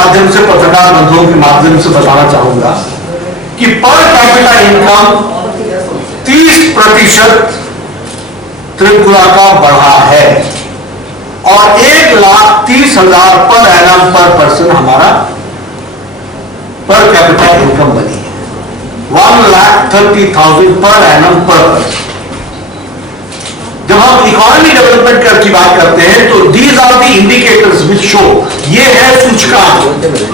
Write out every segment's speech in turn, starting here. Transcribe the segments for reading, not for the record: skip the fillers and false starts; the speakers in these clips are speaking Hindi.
माध्यम से, पत्रकार बंधुओं के माध्यम से बताना चाहूंगा कि पर कैपिटा इनकम 30% त्रिपुरा का बढ़ा है और 1,30,000 पर एनम पर पर्सन हमारा पर कैपिटा इनकम बनी है। 1,30,000 पर एनम पर पर्सन। जब हम इकोनॉमी डेवलपमेंट की बात करते हैं तो these are the indicators which show, ये है सूचकांक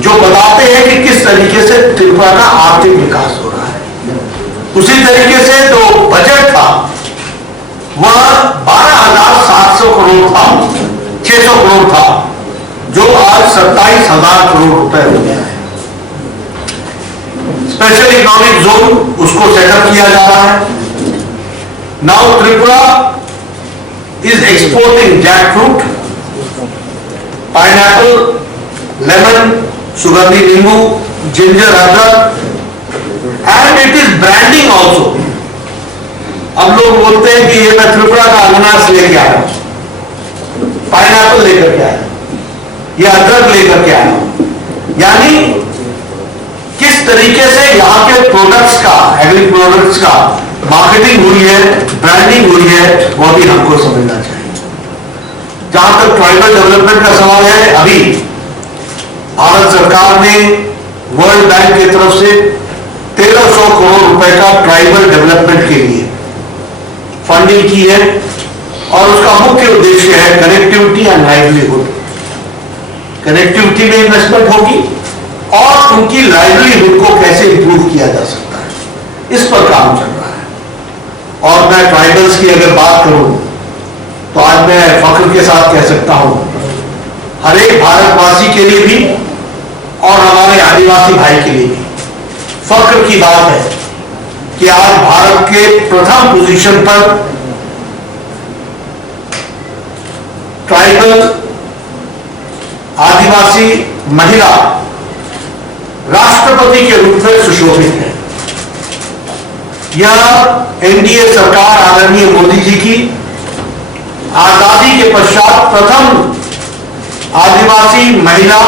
जो बताते हैं कि किस तरीके से त्रिपुरा का आर्थिक विकास हो रहा है। उसी तरीके से जो बजट था वह 12,700 करोड़ था, 600 करोड़ था, जो आज 27,000 करोड़ रुपए हो गया है। स्पेशल इकोनॉमिक जोन उसको सेटअप किया जा रहा है। Now Tripura is exporting jackfruit, pineapple, lemon, sugandhi nimbu, ginger, adrak, and it is branding also. अब लोग बोलते हैं कि ये मैं त्रिपुरा का अनानास लेके आया हूं, पाइनएप्पल लेकर के आया, ये अदरक लेकर के आया हूं। यानी किस तरीके से यहाँ के प्रोडक्ट्स का, एग्री प्रोडक्ट्स का मार्केटिंग हुई है, ब्रांडिंग हुई है, वो भी हमको समझना चाहिए। जहां तक ट्राइबल डेवलपमेंट का सवाल है, अभी भारत सरकार ने वर्ल्ड बैंक की तरफ से 1,300 करोड़ रुपए का ट्राइबल डेवलपमेंट के लिए फंडिंग की है और उसका मुख्य उद्देश्य है कनेक्टिविटी एंड लाइवलीहुड। कनेक्टिविटी में इन्वेस्टमेंट होगी और उनकी लाइवलीहुड को कैसे इंप्रूव किया जा सकता है, इस पर काम चल रहा है। और मैं ट्राइबल्स की अगर बात करूं तो आज मैं फख्र के साथ कह सकता हूं, हर एक भारतवासी के लिए भी और हमारे आदिवासी भाई के लिए भी फख्र की बात है कि आज भारत के प्रथम पोजीशन पर ट्राइबल आदिवासी महिला राष्ट्रपति के रूप में सुशोभित है। यह एनडीए सरकार आदरणीय मोदी जी की आजादी के पश्चात प्रथम आदिवासी महिला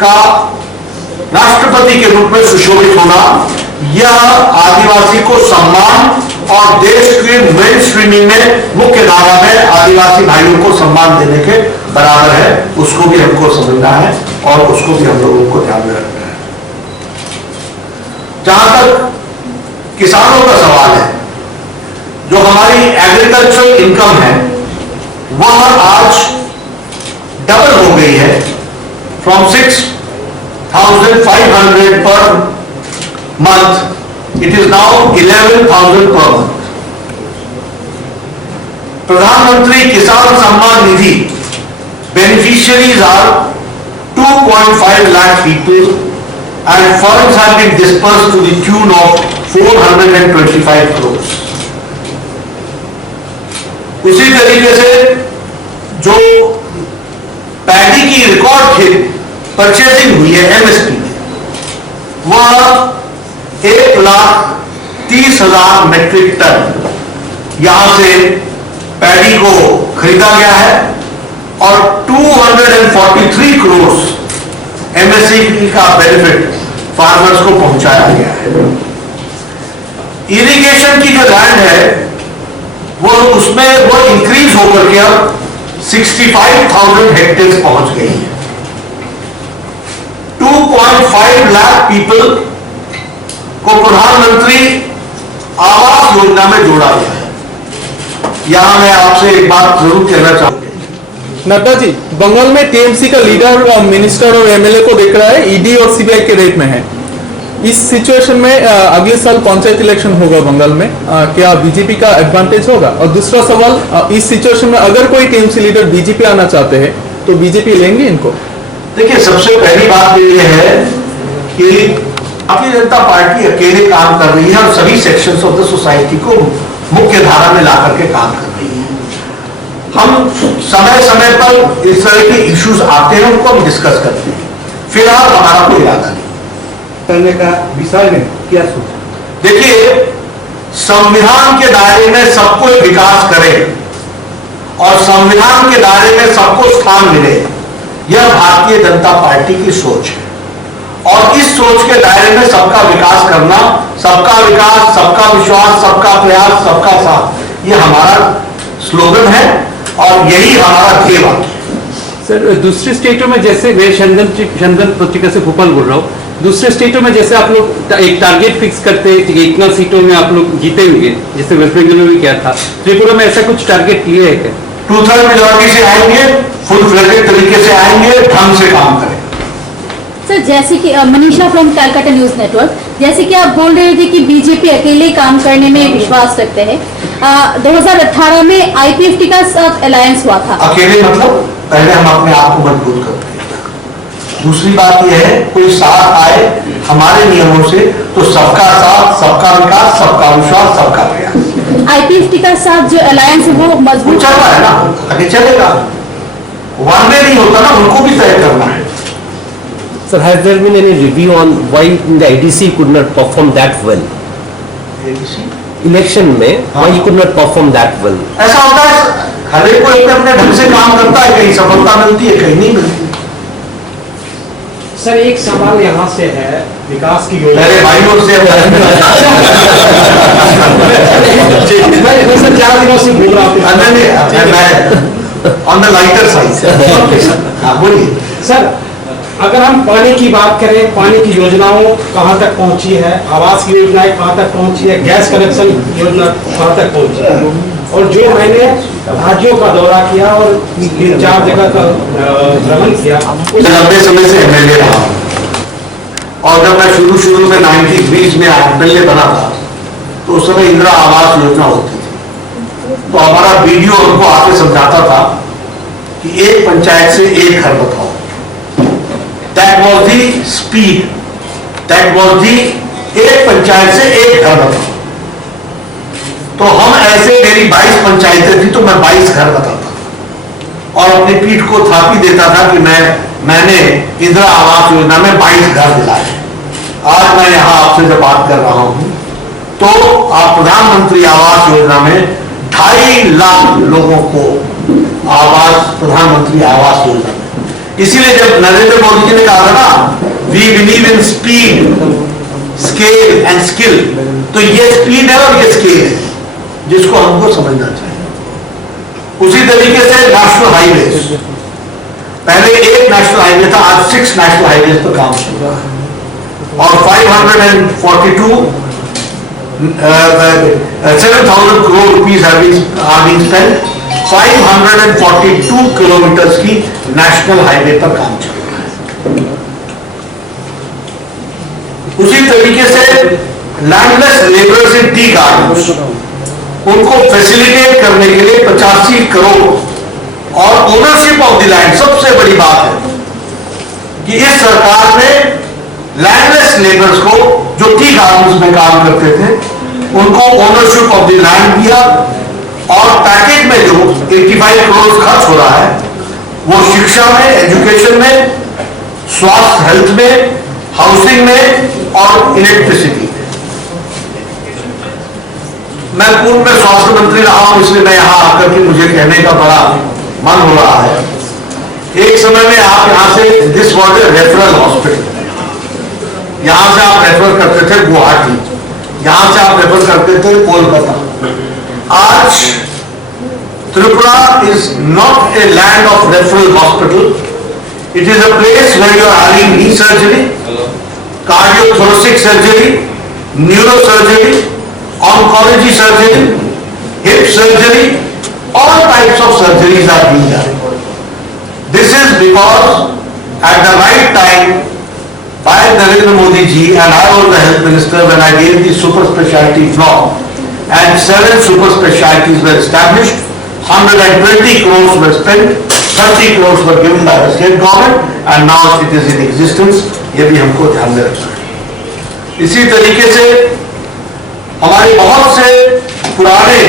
का राष्ट्रपति के रूप में सुशोभित होना, यह आदिवासी को सम्मान और देश के मेन स्ट्रीमिंग में, मुख्य धारा में आदिवासी भाइयों को सम्मान देने के बराबर है। उसको भी हमको समझना है और उसको भी हम लोगों को ध्यान में रखना है। जहां तक किसानों का सवाल है, जो हमारी एग्रीकल्चरल इनकम है वह आज डबल हो गई है, from 6,500 per month it is now 11,000 per month. प्रधानमंत्री किसान Samman Nidhi beneficiaries are 2.5 lakh people and funds have been dispersed to the tune of 425 crores. उसी तरीके से जो पैडी की रिकॉर्ड परचेसिंग हुई है एमएसपी में, वह 1,30,000 मेट्रिक टन यहां से पैडी को खरीदा गया है और 243 करोड़ एमएसपी का बेनिफिट फार्मर्स को पहुंचाया गया है। इरिगेशन की जो लैंड है वो उसमें वो इंक्रीज होकर के अब 65,000 हेक्टेयर पहुंच गई है। 2.5 लाख पीपल को प्रधानमंत्री आवास योजना में जोड़ा गया है। यहां मैं आपसे एक बात जरूर कहना चाहूंगा, नड्डा जी, बंगाल में टीएमसी का लीडर मिनिस्टर और एमएलए को देख रहा है ईडी और सीबीआई के रेड में है। इस सिचुएशन में अगले साल पंचायत इलेक्शन होगा बंगाल में, क्या बीजेपी का एडवांटेज होगा? और दूसरा सवाल, इस सिचुएशन में अगर कोई टीएमसी लीडर बीजेपी आना चाहते हैं तो बीजेपी लेंगे इनको? देखिए, सबसे पहली बात तो यह है कि भारतीय जनता पार्टी अकेले काम कर रही है और सभी सेक्शंस ऑफ द सोसाइटी को मुख्य धारा में ला करके काम कर रही है। हम समय समय पर इस तरह के इश्यूज आते हैं, उनको हम डिस्कस करते हैं। फिलहाल हमारा कोई इरादा नहीं करने का विषय में क्या सोचा? देखिए, संविधान के दायरे में सबको विकास करे और संविधान के दायरे में सबको स्थान मिले, यह भारतीय जनता पार्टी की सोच है और इस सोच के दायरे में सबका विकास करना, सबका विकास, सबका विश्वास, सबका प्रयास, सबका साथ, ये हमारा स्लोगन है और यही हमारा ध्येय वाक्य है। सर, दूसरे स्टेटों में जैसे मैं शंदन पत्रिका से भोपाल बोल रहा हूँ, दूसरे स्टेटों में जैसे आप लोग एक टारगेट फिक्स करते हैं कि इतना सीटों में आप लोग जीतेंगे, जैसे वेस्ट बंगाल में भी किया था, त्रिपुरा में ऐसा कुछ टारगेट लिए है क्या? 2/3 मेजॉरिटी से आएंगे, फुल फ्लेजेड तरीके से आएंगे, ढंग से काम करेंगे। सर, जैसे कि Manisha from Calcutta news network, जैसे कि आप बोल रहे थे कि बीजेपी अकेले काम करने में विश्वास रखते हैं। 2018 में आईपीएफटी का साथ अलायंस हुआ था। अकेले मतलब पहले हम अपने आप को मजबूत करते हैं। दूसरी बात यह है, कोई साथ आए हमारे नियमों से तो सबका साथ, सबका विकास, सबका विश्वास, सबका प्रयास। आईपीएफटी का साथ जो अलायंस है वो मजबूत चल रहा है ना, आगे चलेगा। वन वे नहीं होता ना, उनको भी तय करना है। Sir, has there been any review on why the IDC could not perform that well? Election में why he could not perform that well? ऐसा होता है, हर एक कोई अपने अपने ढंग से काम करता है, कहीं सफलता मिलती है, कहीं नहीं मिलती। सर, एक सवाल यहाँ से है विकास की योजना। मेरे भाइयों से मैं सर 4 दिनों से बोल रहा हूँ ऑन द लाइटर साइड। हाँ बोलिए सर, अगर हम पानी की बात करें, पानी की योजनाओं कहाँ तक पहुँची है, आवास की योजनाएं कहाँ तक पहुँची है, गैस कनेक्शन योजना कहाँ तक पहुँची है, और जो मैंने राज्यों का दौरा किया और 3-4 जगह का भ्रमण किया, लंबे समय से एमएलए रहा और जब मैं शुरू में 1920 में एमएलए बना था तो उस समय इंदिरा आवास योजना होती थी। तो हमारा वीडियो हमको आके समझाता था कि एक पंचायत से एक घर बताओ। That was the speed. That was the एक पंचायत से एक घर बताओ। तो हम ऐसे, मेरी 22 पंचायतें थी तो मैं 22 घर बताता और अपनी पीठ को थापी देता था कि मैंने इंदिरा आवास योजना में 22 घर दिलाए। आज मैं यहाँ आपसे जब बात कर रहा हूँ तो आप प्रधानमंत्री आवास योजना में 2.5 लाख लोगों को आवास, प्रधानमंत्री आवास योजना में। इसीलिए जब नरेंद्र मोदी जी ने कहा था ना, we believe in speed, scale and skill, तो ये स्पीड है और ये स्केल है जिसको हमको समझना चाहिए। उसी तरीके से नेशनल हाईवे, पहले एक नेशनल हाईवे था, आज 6 नेशनल हाईवे पर काम चल रहा है और 7,000 crore rupees are being spent। 542 kilometre की नेशनल हाईवे पर काम चल रहा है। उसी तरीके से लैंडलेस लेबरर्स इन टी गार्डन्स, उनको फैसिलिटेट करने के लिए 85 करोड़ और ओनरशिप ऑफ द लैंड। सबसे बड़ी बात है कि इस सरकार ने लैंडलेस लेबर्स को, जो टी गार्डन्स में काम करते थे, उनको ओनरशिप ऑफ द लैंड दिया और पैकेज में जो 85 करोड़ खर्च हो रहा है वो शिक्षा में, एजुकेशन में, स्वास्थ्य हेल्थ में, हाउसिंग में और इलेक्ट्रिसिटी में। मैं पूर्व में स्वास्थ्य मंत्री रहा हूं, इसलिए मैं यहां आकर के मुझे कहने का बड़ा मन हो रहा है। एक समय में आप यहां से, this was a referral hospital, यहां से आप रेफर करते थे गुवाहाटी, यहां से आप रेफर करते थे कोलकाता। आज Tripura is not a land of referral hospital, it is a place where you are having knee surgery, cardiothoracic surgery, neuro surgery, oncology surgery, hip surgery, all types of surgeries are being done. This is because at the right time by Narendra Modi ji, and I was the health minister when I gave the super specialty block, and 7 super specialties were established, 120 crores were spent, 30 crores were given by the state government, and now it is in existence. ये भी हमको ध्यान में रखना है। इसी तरीके से हमारे बहुत से पुराने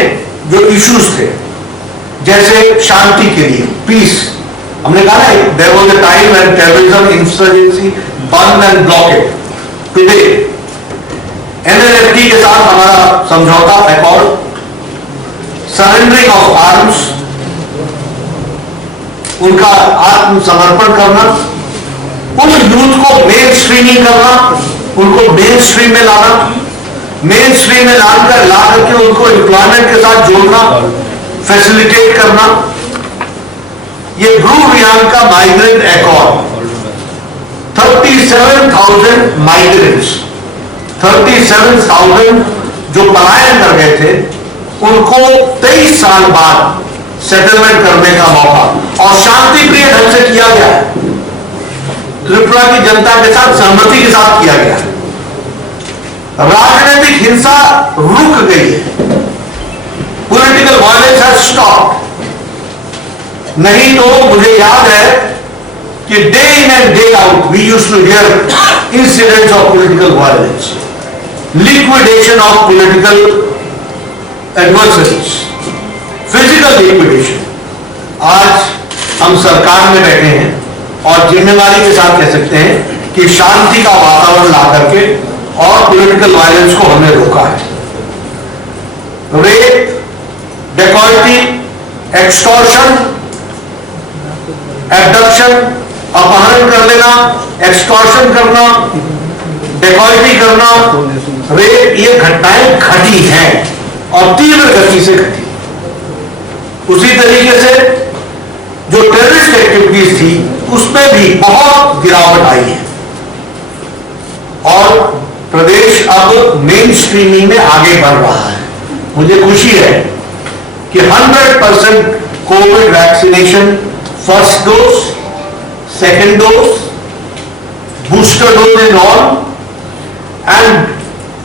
जो इश्यूज थे, जैसे शांति के लिए, पीस, हमने कहा ना, there was a time when terrorism, insurgency, burn and blockade. Today NLFT के साथ हमारा समझौता, अकॉर्ड, सरेंडरिंग ऑफ आर्म्स, उनका आत्मसमर्पण करना, उन यूथ को मेन स्ट्रीमिंग करना, उनको मेन स्ट्रीम में लाना, मेन स्ट्रीम में ला करके उनको एम्प्लॉयमेंट के साथ जोड़ना, फैसिलिटेट करना। ये ब्रू रियांग का माइग्रेंट अकॉर्ड 37,000 माइग्रेंट्स, 37,000 जो पलायन कर गए थे उनको 23 साल बाद सेटलमेंट करने का मौका, और शांतिप्रिय ढंग से किया गया है। त्रिपुरा की जनता के साथ सहमति के साथ किया गया है। राजनीतिक हिंसा रुक गई है, पॉलिटिकल वायलेंस हैज स्टॉप्ड। नहीं तो मुझे याद है कि day in and day out we used to hear incidents of political violence, liquidation of political adversaries, physical liquidation. आज हम सरकार में बैठे हैं और जिम्मेदारी के साथ कह सकते हैं कि शांति का वातावरण ला करके और पॉलिटिकल वायलेंस को हमने रोका है। रेप, डेकॉइटी, एक्सटॉर्शन, एब्डक्शन, अपहरण कर लेना, एक्सटॉर्शन करना, डेकॉइटी करना, रेप, ये घटनाएं घटी हैं और तीव्र गति से घटी। उसी तरीके से जो टेररिस्ट एक्टिविटीज थी उसमें भी बहुत गिरावट आई है और प्रदेश अब मेन स्ट्रीमिंग में आगे बढ़ रहा है। मुझे खुशी है कि 100% Covid vaccination, first dose, second dose, booster dose in all and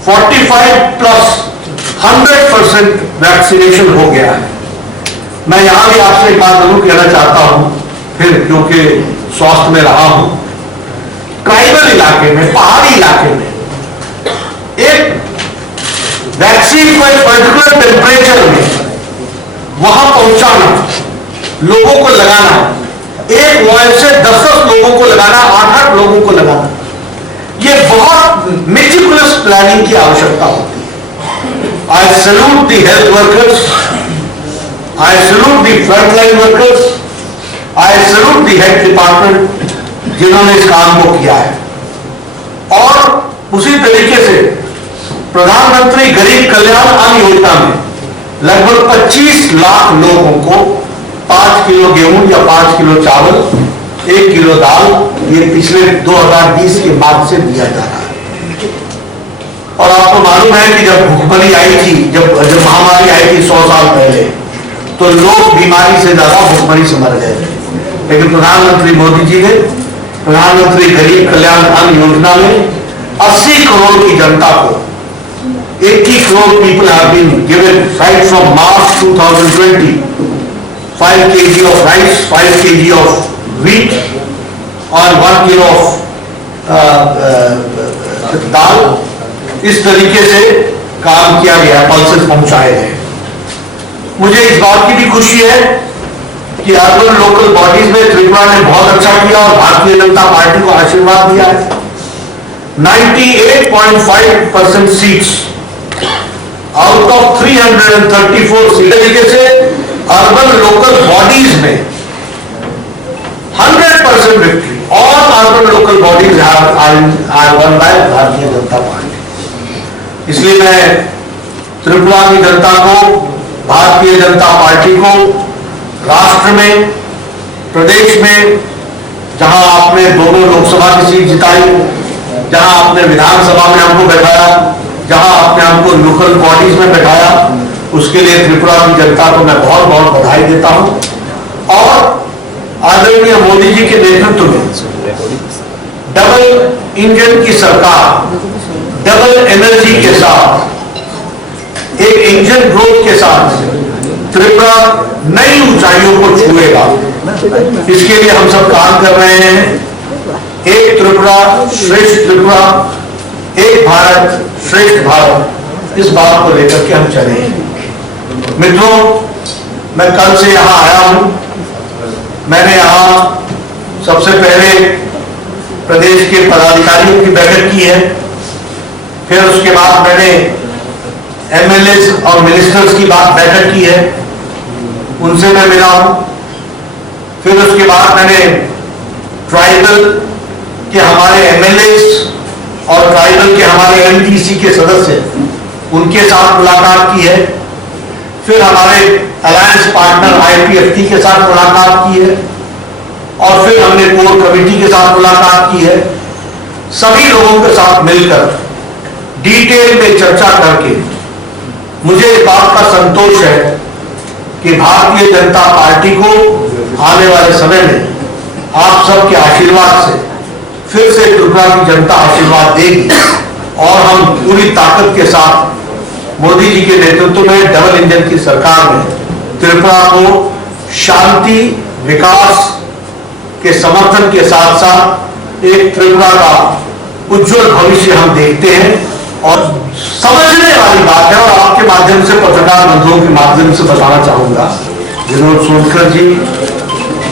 45+ 100% vaccination हो गया है। मैं यहां भी आपसे एक बात जरूर कहना चाहता हूं, फिर क्योंकि स्वास्थ्य में रहा हूं, ट्राइबल इलाके में, पहाड़ी इलाके में एक वैक्सीन को एक पर्टिकुलर टेम्परेचर में वहां पहुंचाना, लोगों को लगाना, एक वॉयल से 10-10 लोगों को लगाना, 8-8 लोगों को लगाना, ये बहुत मेटिकुलस प्लानिंग की आवश्यकता होती है। आई salute the health workers, I salute the frontline workers, I salute the health department जिन्होंने इस काम को किया है। और उसी तरीके से प्रधानमंत्री गरीब कल्याण अन्न योजना में लगभग 25 लाख लोगों को 5 किलो गेहूं या 5 किलो चावल, 1 किलो दाल, ये पिछले 2020 के बाद से दिया जा रहा है। और आपको मालूम है कि जब भुखमरी आई थी, जब महामारी आई थी 100 साल पहले, तो लोग बीमारी से ज्यादा भुखमरी से मर गए थे। लेकिन प्रधानमंत्री मोदी जी ने प्रधानमंत्री गरीब कल्याण अन्न योजना में 80 करोड़ की जनता को, 80 crore people have been given right from March 2020 5 kg of rice, 5 kg of wheat और 1 किलो ऑफ दाल। इस तरीके से काम किया गया, पल्सेस पहुंचाए गए। मुझे इस बात की भी खुशी है कि अर्बन लोकल बॉडीज में त्रिपुरा ने बहुत अच्छा किया और भारतीय जनता पार्टी को आशीर्वाद दिया है। 98.5% सीट्स आउट ऑफ 334 सीट तरीके से अर्बन लोकल बॉडीज में 100% victory. All urban local bodies are won by Bharatiya Janata party. इसलिए मैं त्रिपुरा की जनता को, भारतीय जनता पार्टी को, राष्ट्र में, प्रदेश में, जहां आपने दोनों लोकसभा की सीट जिताई, जहां आपने विधानसभा में हमको बैठाया, जहां आपने हमको लोकल बॉडीज में बैठाया, उसके लिए त्रिपुरा की जनता को मैं बहुत बहुत बधाई देता हूं। और आदरणीय मोदी जी के नेतृत्व में डबल इंजन की सरकार, डबल एनर्जी के साथ, एक इंजन ग्रोथ के साथ त्रिपुरा नई ऊंचाइयों को छुएगा। इसके लिए हम सब काम कर रहे हैं। एक त्रिपुरा श्रेष्ठ त्रिपुरा, एक भारत श्रेष्ठ भारत, इस बात को लेकर के हम चले हैं। मित्रों, मैं कल से यहां आया हूं। मैंने यहां सबसे पहले प्रदेश के पदाधिकारियों की बैठक की है, फिर उसके बाद मैंने एमएलए और मिनिस्टर्स की बैठक की है, उनसे मैं मिला हूं। फिर उसके बाद मैंने ट्राइबल के हमारे एमएलए और ट्राइबल के हमारे एमडीसी के सदस्य उनके साथ मुलाकात की है। फिर हमारे अलायंस पार्टनर आईपीएफटी के साथ मुलाकात की है और फिर हमने कोर कमेटी के साथ मुलाकात की है। सभी लोगों के साथ मिलकर डिटेल में चर्चा करके मुझे इस बात का संतोष है कि भारतीय जनता पार्टी को आने वाले समय में आप सबके आशीर्वाद से फिर से त्रिपुरा की जनता आशीर्वाद देगी और हम पूरी ताकत के साथ मोदी जी के नेतृत्व में डबल इंजन की सरकार में त्रिपुरा को शांति विकास के समर्थन के साथ साथ एक त्रिपुरा का उज्जवल भविष्य हम देखते हैं। और समझने वाली बात है और आपके माध्यम से पत्रकार बंधुओं के माध्यम से बताना चाहूंगा विनोद सोनकर जी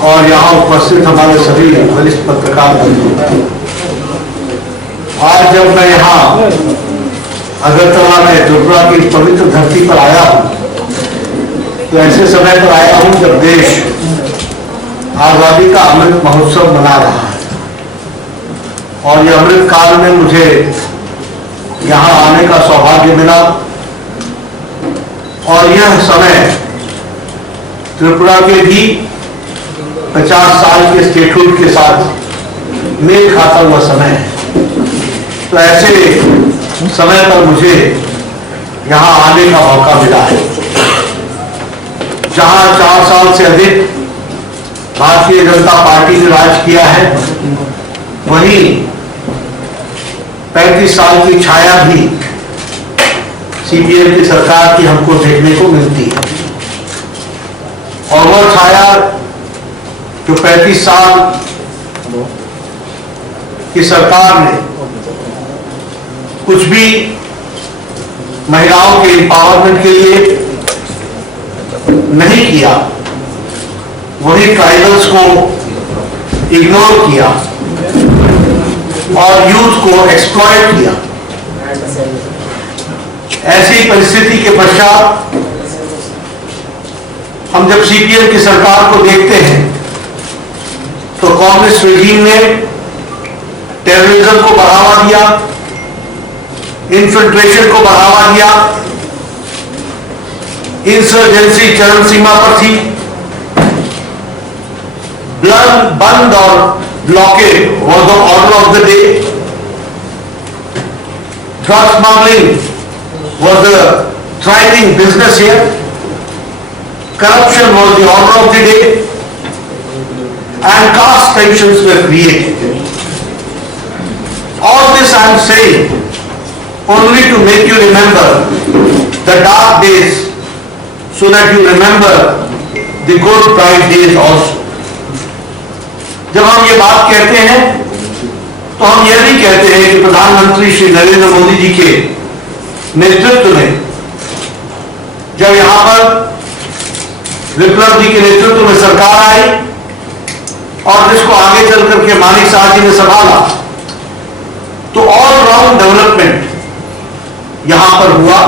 और यहाँ उपस्थित हमारे सभी वरिष्ठ पत्रकार बंधु, आज जब मैं यहाँ अगरतला में त्रिपुरा की पवित्र धरती पर आया हूँ तो ऐसे समय पर आया हूँ जब देश आजादी का अमृत महोत्सव मना रहा है और ये अमृत काल में मुझे यहाँ आने का सौभाग्य मिला और यह समय त्रिपुरा के भी 50 साल के स्टेटहुड के साथ मेल खाता हुआ समय है। तो ऐसे समय पर मुझे यहाँ आने का मौका मिला है जहाँ 4 साल से अधिक भारतीय जनता पार्टी ने राज किया है, वहीं 35 साल की छाया भी सीपीएम की सरकार की हमको देखने को मिलती है और वह छाया जो 35 साल की सरकार ने कुछ भी महिलाओं के एम्पावरमेंट के लिए नहीं किया, वही ट्राइबल्स को इग्नोर किया और यूथ को एक्सप्लॉइट किया। ऐसी परिस्थिति के पश्चात हम जब सीपीएम की सरकार को देखते हैं तो कांग्रेस रेजिम ने टेररिज्म को बढ़ावा दिया, इन्फिल्ट्रेशन को बढ़ावा दिया, इंसर्जेंसी चरम सीमा पर थी, बंद और blockade was the order of the day, drug smuggling was the thriving business here, corruption was the order of the day, and caste tensions were created. All this I am saying only to make you remember the dark days so that you remember the good bright days also. जब हम ये बात कहते हैं तो हम यह भी कहते हैं कि प्रधानमंत्री श्री नरेंद्र मोदी जी के नेतृत्व में जब यहां पर विप्लव जी के नेतृत्व में सरकार आई और जिसको आगे चल करके मानिक साहब जी ने संभाला तो ऑल राउंड डेवलपमेंट यहां पर हुआ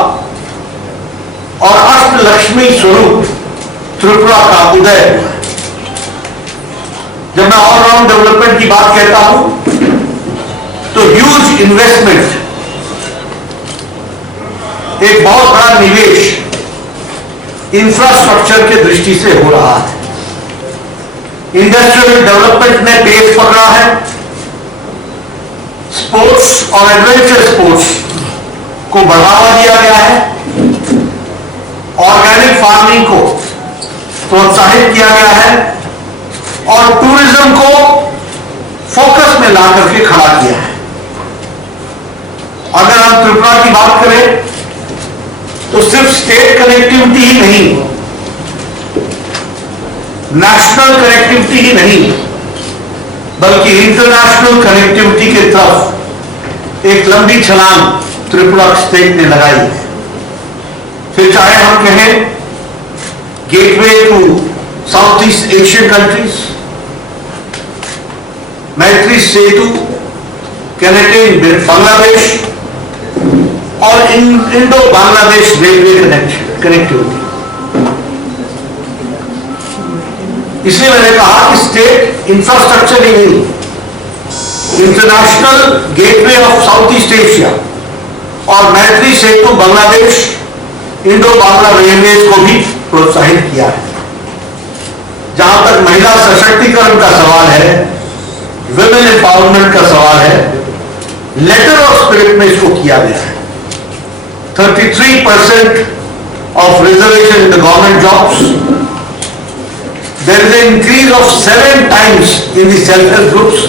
और अष्टलक्ष्मी स्वरूप त्रिपुरा का उदय हुआ। जब मैं ऑल राउंड डेवलपमेंट की बात कहता हूं तो ह्यूज इन्वेस्टमेंट, एक बहुत बड़ा निवेश इंफ्रास्ट्रक्चर के दृष्टि से हो रहा है। इंडस्ट्रियल डेवलपमेंट ने पेस पकड़ा है, स्पोर्ट्स और एडवेंचर स्पोर्ट्स को बढ़ावा दिया गया है, ऑर्गेनिक फार्मिंग को प्रोत्साहित किया गया है और टूरिज्म को फोकस में ला करके खड़ा किया है। अगर हम त्रिपुरा की बात करें तो सिर्फ स्टेट कनेक्टिविटी ही नहीं, नेशनल कनेक्टिविटी ही नहीं, बल्कि इंटरनेशनल कनेक्टिविटी की तरफ एक लंबी छलांग त्रिपुरा स्टेट ने लगाई है। फिर चाहे हम कहें gateway to South East Asian countries, Maitri Setu connecting Bangladesh और इंडो बांग्लादेश रेलवे कनेक्टिविटी, इसलिए मैंने कहा कि स्टेट इंफ्रास्ट्रक्चर ही नहीं, international gateway of south east Asia और मैत्री सेतु बांग्लादेश इंडो बांग्ला रेलवेज को भी प्रोत्साहित किया है। जहां तक महिला सशक्तिकरण का सवाल है, विमेन एम्पावरमेंट का सवाल है, लेटर ऑफ स्पिरिट में इसको किया गया है। 33% of reservation in the government jobs. There is an increase of 7 times in the self-help groups.